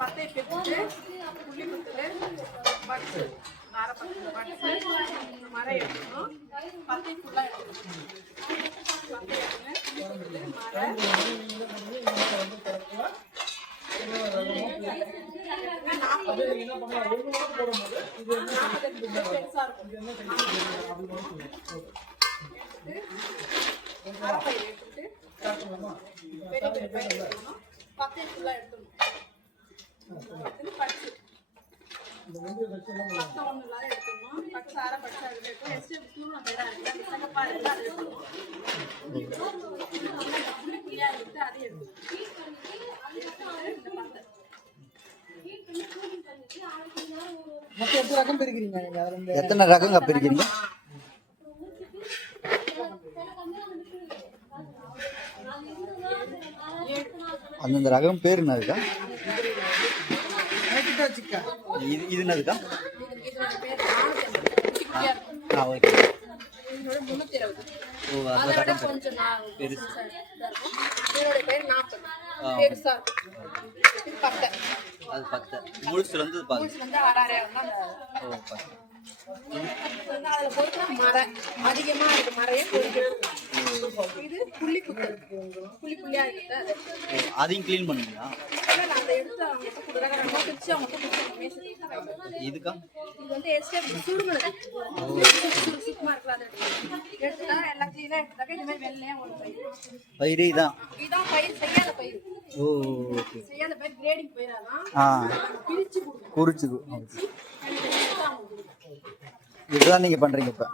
பத்தை பிரிச்சுட்டு புள்ளி குத்துரு பட்ஸு அரை பத்து பட்ஸு மரம் எடுக்கணும். பத்தை ஃபுல்லாக எடுக்கணும். பத்தை எடுக்கணும் மரம் அரைப்பயிர் எடுத்துட்டு பெரிய பெரிய பயிர் எடுக்கணும். பத்தை ஃபுல்லாக எடுக்கணும். பட்ஸு பத்தை ஒன்று இல்லாத எடுக்கணும். பட்ஸு அரை பட்ஸு அது எடுக்கணும். எஸ்ட்டு விஷ்ணுன்னு பேராக இருக்குது. சங்கப்பாடு எடுத்து அதை எடுக்கணும். புள்ளி புள்ளியாக எடுத்து அதை எடுக்கணும். இந்த பத்தை மொத்தம் எத்தனை ரகம் பிரிக்கிறீங்க நீங்க? எத்தனை ரகங்க பிரிக்கிறீங்க? அந்தந்த ரகம் பேர் என்னதுக்கா? இது என்னதுக்கா? ஓகே. ஓ அந்த ரகம் பெருசு. அது 10 முழுசுல இருந்து பாருங்க. ஓ 10. அதுல போட்டு மரம் அதிகமா இருக்கு. மரையே இது புள்ளி குத்து புள்ளி புள்ளியா இருக்கு. அதையும் க்ளீன் பண்ணுவீங்களா? அதை எடுத்து அவங்க கொடுக்குறாங்க. பிரிச்சு அவங்க இதுக்கா? இது வந்து எஸ்டேட் சுடுங்களுக்கு சுத்தமா இருக்கலாம். அதை எடுத்துட்டா எல்லாம் கிளீனா எடுத்துட்டாக்க இந்த மாதிரி வெள்ளையா ஒரு பயிர் இதான் பயிர் செய்யாத பயிர். ஓ ஓகே. செய்யாத பயிர் கிரேடிங் பயிராதான் பிரிச்சு குறிச்சு இதுதான் நீங்க பண்றீங்க இப்ப?